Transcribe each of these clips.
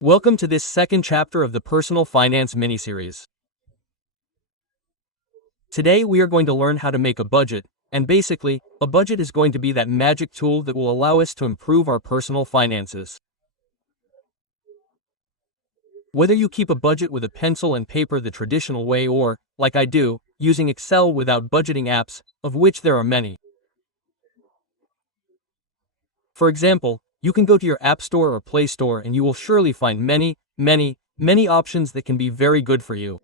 Welcome to this second chapter of the Personal Finance miniseries. Today we are going to learn how to make a budget, and basically, a budget is going to be that magic tool that will allow us to improve our personal finances. Whether you keep a budget with a pencil and paper the traditional way or, like I do, using Excel without budgeting apps, of which there are many. For example, you can go to your App Store or Play Store and you will surely find many options that can be very good for you.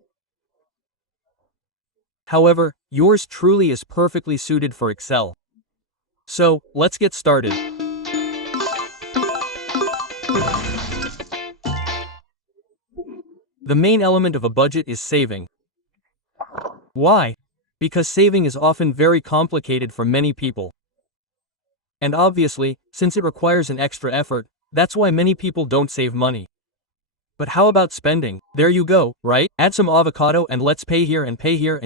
However, yours truly is perfectly suited for Excel. So, let's get started. The main element of a budget is saving. Why? Because saving is often very complicated for many people. And obviously, since it requires an extra effort, that's why many people don't save money. But how about spending? There you go, right? Add some avocado and let's pay here and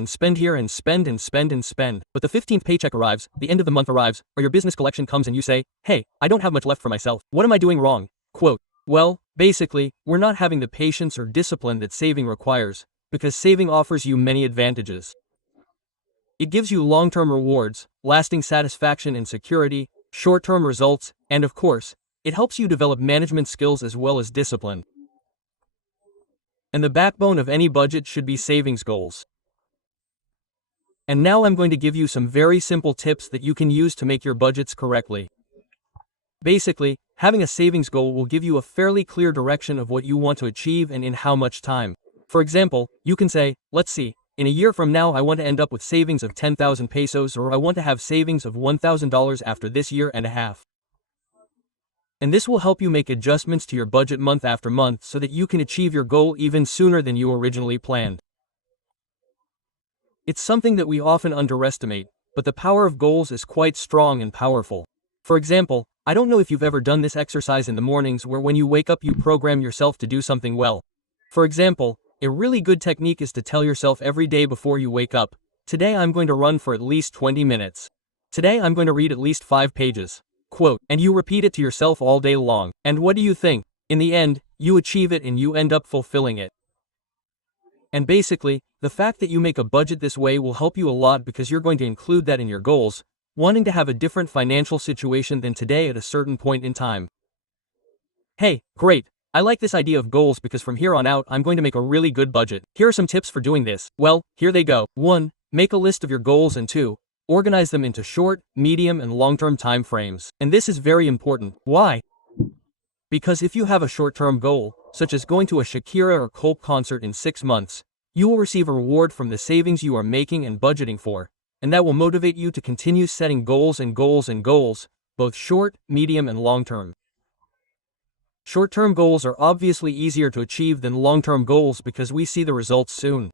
spend here and spend and spend and spend. But the 15th paycheck arrives, the end of the month arrives, or your business collection comes and you say, hey, I don't have much left for myself. What am I doing wrong? Quote. Well, basically, we're not having the patience or discipline that saving requires, because saving offers you many advantages. It gives you long-term rewards, lasting satisfaction and security, short-term results, and of course, it helps you develop management skills as well as discipline. And the backbone of any budget should be savings goals. And now I'm going to give you some very simple tips that you can use to make your budgets correctly. Basically, having a savings goal will give you a fairly clear direction of what you want to achieve and in how much time. For example, you can say, let's see, in a year from now I want to end up with savings of 10,000 pesos, or I want to have savings of $1,000 after this year and a half. And this will help you make adjustments to your budget month after month so that you can achieve your goal even sooner than you originally planned. It's something that we often underestimate, but the power of goals is quite strong and powerful. For example, I don't know if you've ever done this exercise in the mornings where when you wake up you program yourself to do something well. For example, a really good technique is to tell yourself every day before you wake up, today I'm going to run for at least 20 minutes. Today I'm going to read at least 5 pages. Quote, and you repeat it to yourself all day long. And what do you think? In the end, you achieve it and you end up fulfilling it. And basically, the fact that you make a budget this way will help you a lot because you're going to include that in your goals, wanting to have a different financial situation than today at a certain point in time. Hey, great! I like this idea of goals because from here on out I'm going to make a really good budget. Here are some tips for doing this. Well, here they go. 1. Make a list of your goals, and 2. Organize them into short, medium, and long-term time frames. And this is very important. Why? Because if you have a short-term goal, such as going to a Shakira or Colt concert in 6 months, you will receive a reward from the savings you are making and budgeting for, and that will motivate you to continue setting goals, both short, medium, and long-term. Short-term goals are obviously easier to achieve than long-term goals because we see the results soon.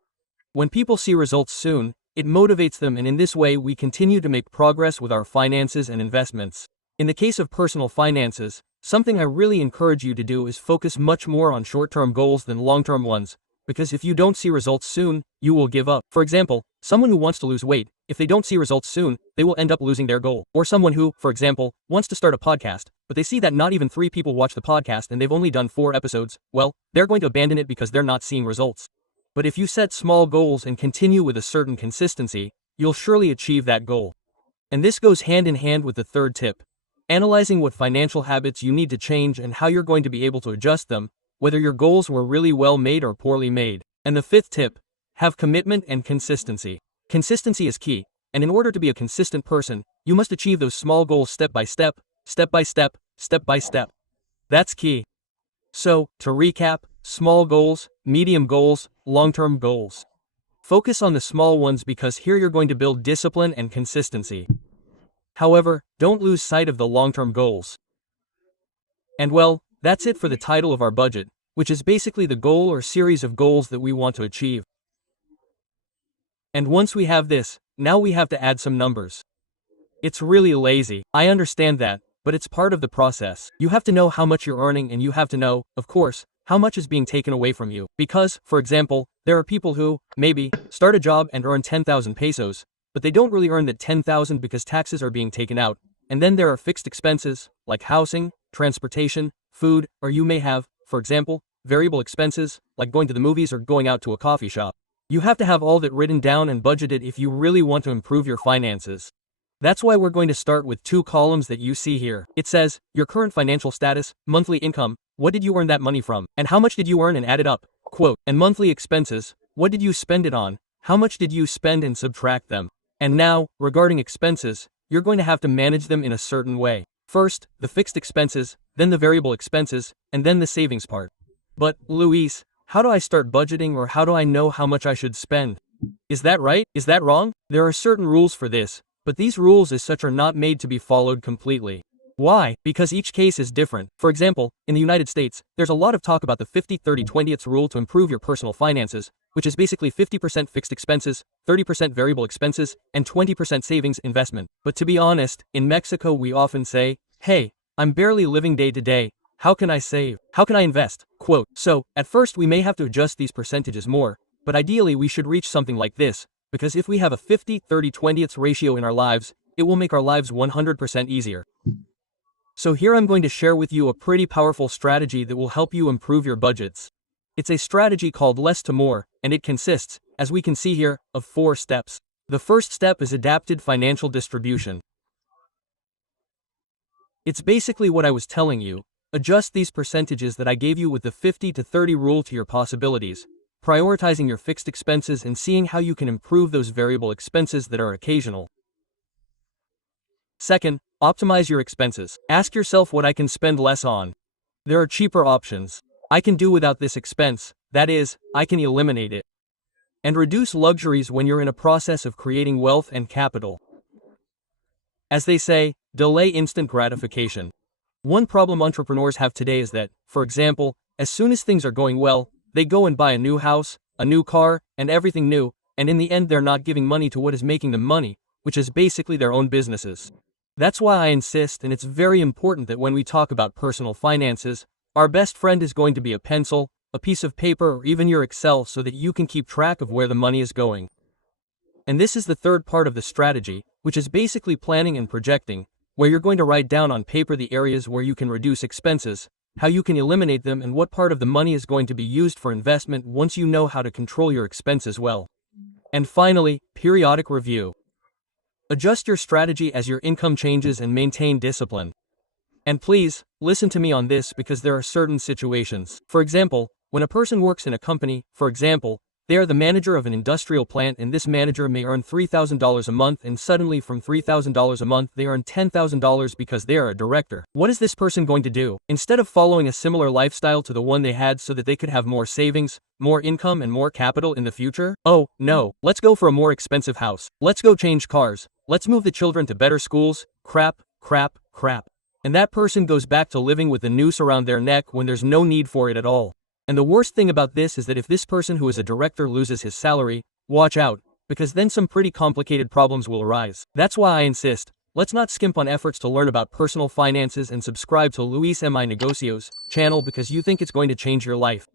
When people see results soon, it motivates them, and in this way we continue to make progress with our finances and investments. In the case of personal finances, something I really encourage you to do is focus much more on short-term goals than long-term ones, because if you don't see results soon, you will give up. For example, someone who wants to lose weight, if they don't see results soon, they will end up losing their goal. Or someone who, for example, wants to start a podcast, but they see that not even 3 people watch the podcast and they've only done 4 episodes, well, they're going to abandon it because they're not seeing results. But if you set small goals and continue with a certain consistency, you'll surely achieve that goal. And this goes hand in hand with the third tip, analyzing what financial habits you need to change and how you're going to be able to adjust them, whether your goals were really well made or poorly made. And the 5th tip, have commitment and consistency. Consistency is key, and in order to be a consistent person, you must achieve those small goals step by step. That's key. So, to recap, small goals, medium goals, long-term goals. Focus on the small ones because here you're going to build discipline and consistency. However, don't lose sight of the long-term goals. And well, that's it for the title of our budget, which is basically the goal or series of goals that we want to achieve. And once we have this, now we have to add some numbers. It's really lazy, I understand that, but it's part of the process. You have to know how much you're earning, and you have to know, of course, how much is being taken away from you. Because, for example, there are people who, maybe, start a job and earn 10,000 pesos, but they don't really earn that 10,000 because taxes are being taken out, and then there are fixed expenses, like housing, transportation, food, or you may have for example, variable expenses, like going to the movies or going out to a coffee shop. You have to have all that written down and budgeted if you really want to improve your finances. That's why we're going to start with 2 columns that you see here. It says, your current financial status, monthly income, what did you earn that money from, and how much did you earn and add it up, quote, and monthly expenses, what did you spend it on, how much did you spend and subtract them. And now, regarding expenses, you're going to have to manage them in a certain way. First, the fixed expenses, then the variable expenses, and then the savings part. But, Luis, how do I start budgeting, or how do I know how much I should spend? Is that right? Is that wrong? There are certain rules for this, but these rules as such are not made to be followed completely. Why? Because each case is different. For example, in the United States, there's a lot of talk about the 50-30-20 rule to improve your personal finances, which is basically 50% fixed expenses, 30% variable expenses, and 20% savings investment. But to be honest, in Mexico we often say, hey, I'm barely living day to day, how can I save? How can I invest? Quote, so, at first we may have to adjust these percentages more, but ideally we should reach something like this, because if we have a 50-30-20 ratio in our lives, it will make our lives 100% easier. So here I'm going to share with you a pretty powerful strategy that will help you improve your budgets. It's a strategy called less to more, and it consists, as we can see here, of 4 steps. The first step is adapted financial distribution. It's basically what I was telling you. Adjust these percentages that I gave you with the 50-30 rule to your possibilities, prioritizing your fixed expenses and seeing how you can improve those variable expenses that are occasional. Second, optimize your expenses. Ask yourself what I can spend less on. There are cheaper options. I can do without this expense, that is, I can eliminate it. And reduce luxuries when you're in a process of creating wealth and capital. As they say, delay instant gratification. One problem entrepreneurs have today is that, for example, as soon as things are going well, they go and buy a new house, a new car, and everything new, and in the end they're not giving money to what is making them money, which is basically their own businesses. That's why I insist, and it's very important that when we talk about personal finances, our best friend is going to be a pencil, a piece of paper, or even your Excel so that you can keep track of where the money is going. And this is the third part of the strategy, which is basically planning and projecting, where you're going to write down on paper the areas where you can reduce expenses, how you can eliminate them, and what part of the money is going to be used for investment once you know how to control your expenses well. And finally, periodic review. Adjust your strategy as your income changes and maintain discipline. And please, listen to me on this because there are certain situations. For example, when a person works in a company, for example, they are the manager of an industrial plant and this manager may earn $3,000 a month and suddenly from $3,000 a month they earn $10,000 because they are a director. What is this person going to do? Instead of following a similar lifestyle to the one they had so that they could have more savings, more income and more capital in the future? Oh, no, let's go for a more expensive house. Let's go change cars. Let's move the children to better schools. Crap. And that person goes back to living with a noose around their neck when there's no need for it at all. And the worst thing about this is that if this person who is a director loses his salary, watch out, because then some pretty complicated problems will arise. That's why I insist, let's not skimp on efforts to learn about personal finances and subscribe to Luis Mi Negocios channel because you think it's going to change your life.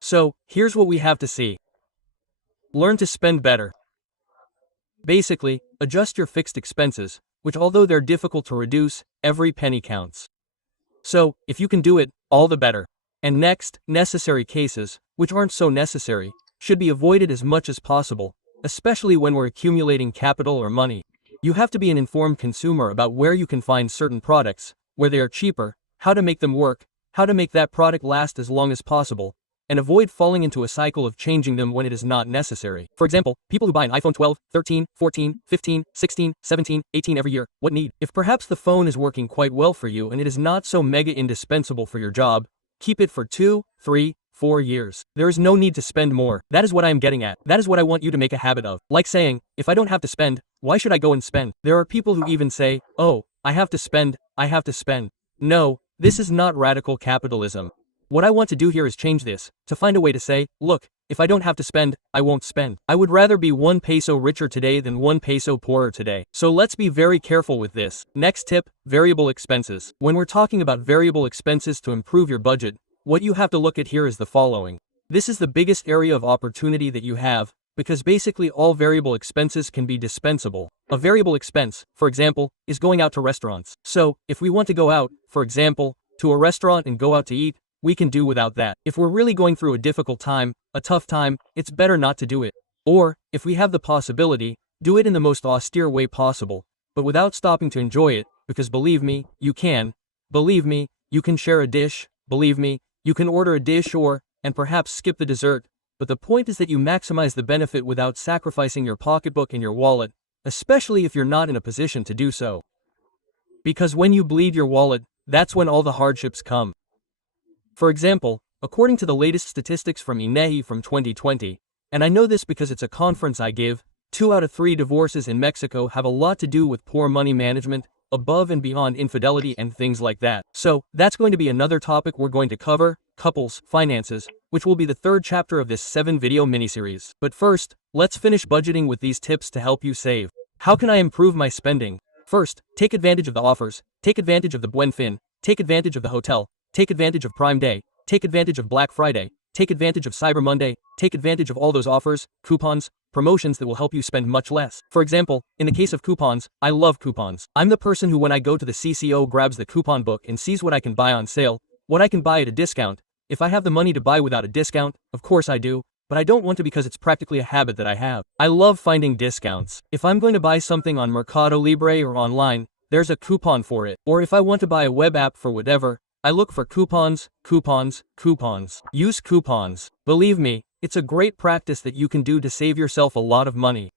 So, here's what we have to see. Learn to spend better. Basically, adjust your fixed expenses, which although they're difficult to reduce, every penny counts. So, if you can do it, all the better. And next, necessary cases, which aren't so necessary, should be avoided as much as possible, especially when we're accumulating capital or money. You have to be an informed consumer about where you can find certain products, where they are cheaper, how to make them work, how to make that product last as long as possible, and avoid falling into a cycle of changing them when it is not necessary. For example, people who buy an iPhone 12, 13, 14, 15, 16, 17, 18 every year, what need? If perhaps the phone is working quite well for you and it is not so mega indispensable for your job, keep it for 2, 3, 4 years. There is no need to spend more. That is what I am getting at. That is what I want you to make a habit of. Like saying, if I don't have to spend, why should I go and spend? There are people who even say, oh, I have to spend. No, this is not radical capitalism. What I want to do here is change this, to find a way to say, look, if I don't have to spend, I won't spend. I would rather be 1 peso richer today than 1 peso poorer today. So let's be very careful with this. Next tip, variable expenses. When we're talking about variable expenses to improve your budget, what you have to look at here is the following. This is the biggest area of opportunity that you have, because basically all variable expenses can be dispensable. A variable expense, for example, is going out to restaurants. So, if we want to go out, for example, to a restaurant and go out to eat, we can do without that. If we're really going through a difficult time, a tough time, it's better not to do it. Or, if we have the possibility, do it in the most austere way possible, but without stopping to enjoy it, because believe me, you can. Believe me, you can share a dish, believe me, you can order a dish and perhaps skip the dessert, but the point is that you maximize the benefit without sacrificing your pocketbook and your wallet, especially if you're not in a position to do so. Because when you bleed your wallet, that's when all the hardships come. For example, according to the latest statistics from INEGI from 2020, and I know this because it's a conference I give, 2 out of 3 divorces in Mexico have a lot to do with poor money management, above and beyond infidelity and things like that. So, that's going to be another topic we're going to cover, couples, finances, which will be the 3rd chapter of this 7-video miniseries. But first, let's finish budgeting with these tips to help you save. How can I improve my spending? First, take advantage of the offers, take advantage of the Buen Fin, take advantage of the hotel, take advantage of Prime Day, take advantage of Black Friday, take advantage of Cyber Monday, take advantage of all those offers, coupons, promotions that will help you spend much less. For example, in the case of coupons, I love coupons. I'm the person who when I go to the CCO grabs the coupon book and sees what I can buy on sale, what I can buy at a discount. If I have the money to buy without a discount, of course I do, but I don't want to because it's practically a habit that I have. I love finding discounts. If I'm going to buy something on Mercado Libre or online, there's a coupon for it. Or if I want to buy a web app for whatever, I look for coupons, coupons, coupons. Use coupons. Believe me, it's a great practice that you can do to save yourself a lot of money.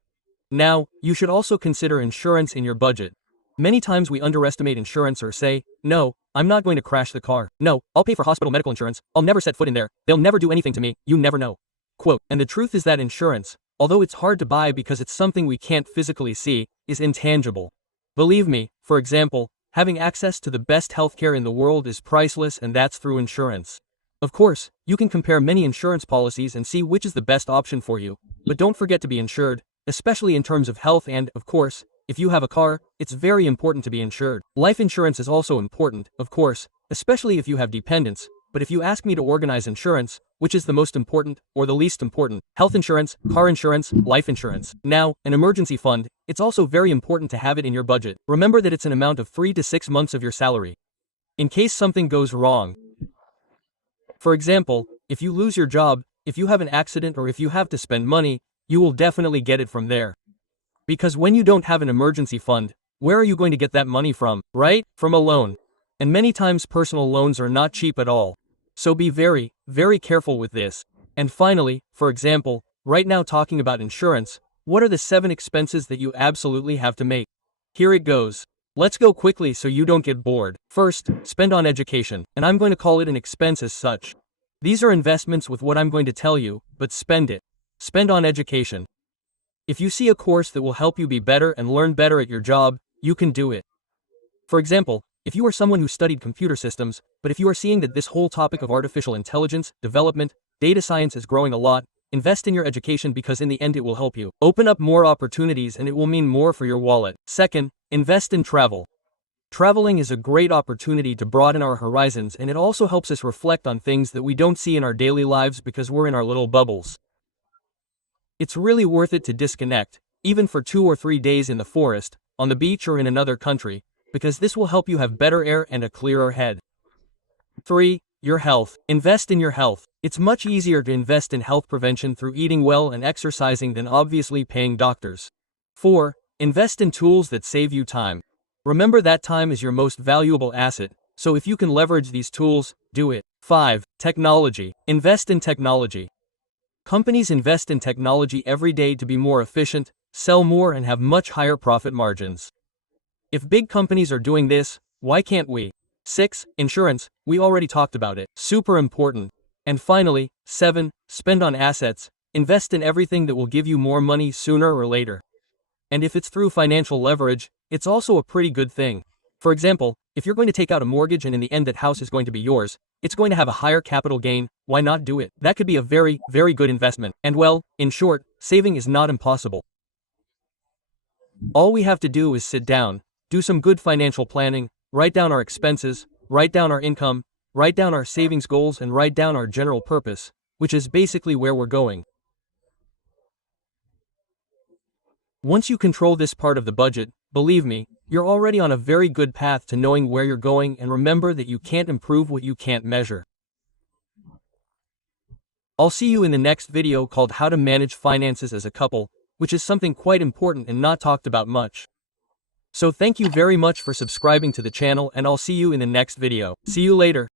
Now, you should also consider insurance in your budget. Many times we underestimate insurance or say, no, I'm not going to crash the car. No, I'll pay for hospital medical insurance. I'll never set foot in there. They'll never do anything to me. You never know. Quote, and the truth is that insurance, although it's hard to buy because it's something we can't physically see, is intangible. Believe me, for example, having access to the best healthcare in the world is priceless, and that's through insurance. Of course, you can compare many insurance policies and see which is the best option for you, but don't forget to be insured, especially in terms of health and, of course, if you have a car, it's very important to be insured. Life insurance is also important, of course, especially if you have dependents, but if you ask me to organize insurance, which is the most important or the least important? Health insurance, car insurance, life insurance. Now, an emergency fund, it's also very important to have it in your budget. Remember that it's an amount of 3 to 6 months of your salary. In case something goes wrong. For example, if you lose your job, if you have an accident or if you have to spend money, you will definitely get it from there. Because when you don't have an emergency fund, where are you going to get that money from, right? From a loan. And many times personal loans are not cheap at all. So be very, very careful with this. And finally, for example, right now talking about insurance, what are the 7 expenses that you absolutely have to make? Here it goes. Let's go quickly so you don't get bored. First, spend on education, and I'm going to call it an expense as such. These are investments with what I'm going to tell you, but spend it. Spend on education. If you see a course that will help you be better and learn better at your job, you can do it. For example, if you are someone who studied computer systems, but if you are seeing that this whole topic of artificial intelligence, development, data science is growing a lot, invest in your education because in the end it will help you open up more opportunities and it will mean more for your wallet. Second, invest in travel. Traveling is a great opportunity to broaden our horizons, and it also helps us reflect on things that we don't see in our daily lives because we're in our little bubbles. It's really worth it to disconnect, even for 2 or 3 days in the forest, on the beach or in another country, because this will help you have better air and a clearer head. 3. Your health. Invest in your health. It's much easier to invest in health prevention through eating well and exercising than obviously paying doctors. 4. Invest in tools that save you time. Remember that time is your most valuable asset, so if you can leverage these tools, do it. 5. Technology. Invest in technology. Companies invest in technology every day to be more efficient, sell more and have much higher profit margins. If big companies are doing this, why can't we? 6. Insurance. We already talked about it. Super important. And finally, 7. Spend on assets. Invest in everything that will give you more money sooner or later. And if it's through financial leverage, it's also a pretty good thing. For example, if you're going to take out a mortgage and in the end that house is going to be yours, it's going to have a higher capital gain, why not do it? That could be a very, very good investment. And well, in short, saving is not impossible. All we have to do is sit down, do some good financial planning, write down our expenses, write down our income, write down our savings goals and write down our general purpose, which is basically where we're going. Once you control this part of the budget, believe me, you're already on a very good path to knowing where you're going, and remember that you can't improve what you can't measure. I'll see you in the next video called How to Manage Finances as a Couple, which is something quite important and not talked about much. So thank you very much for subscribing to the channel, and I'll see you in the next video. See you later.